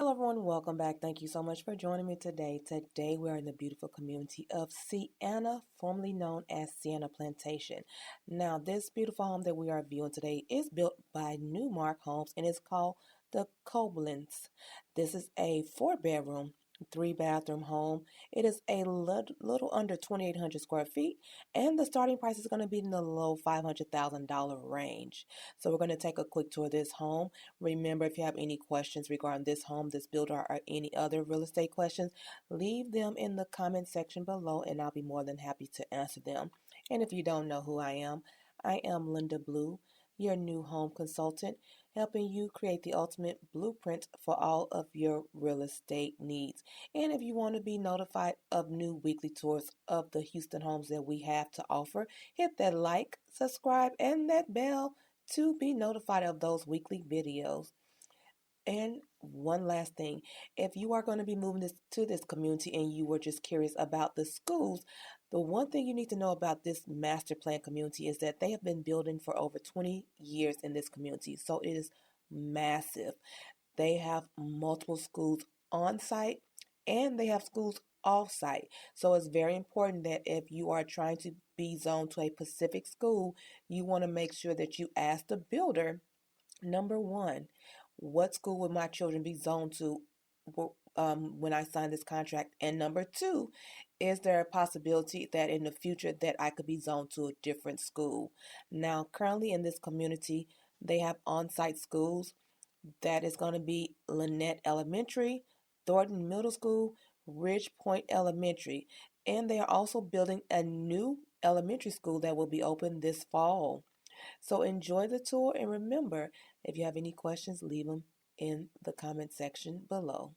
Hello everyone, welcome back. Thank you so much for joining me today. Today we're in the beautiful community of Sienna, formerly known as Sienna Plantation. Now this beautiful home that we are viewing today is built by Newmark Homes and is called the Koblenz. This is a 4-bedroom, 3-bathroom home. It is a little under 2,800 square feet, and the starting price is going to be in the low $500,000 range. So we're going to take a quick tour of this home. Remember, if you have any questions regarding this home, this builder, or any other real estate questions, leave them in the comment section below and I'll be more than happy to answer them. And if you don't know who I am Linda Blue, your new home consultant, helping you create the ultimate blueprint for all of your real estate needs. And if you want to be notified of new weekly tours of the Houston homes that we have to offer, hit that like, subscribe, and that bell to be notified of those weekly videos. And one last thing, if you are going to be moving to this community and you were just curious about the schools, the one thing you need to know about this master plan community is that they have been building for over 20 years in this community. So it is massive. They have multiple schools on site and they have schools off site. So it's very important that if you are trying to be zoned to a specific school, you want to make sure that you ask the builder, number one, what school would my children be zoned to when I sign this contract? And number two, is there a possibility that in the future that I could be zoned to a different school? Now, currently in this community, they have on-site schools. That is going to be Lynette Elementary, Thornton Middle School, Ridge Point Elementary, and they are also building a new elementary school that will be open this fall. So enjoy the tour and remember, if you have any questions, leave them in the comment section below.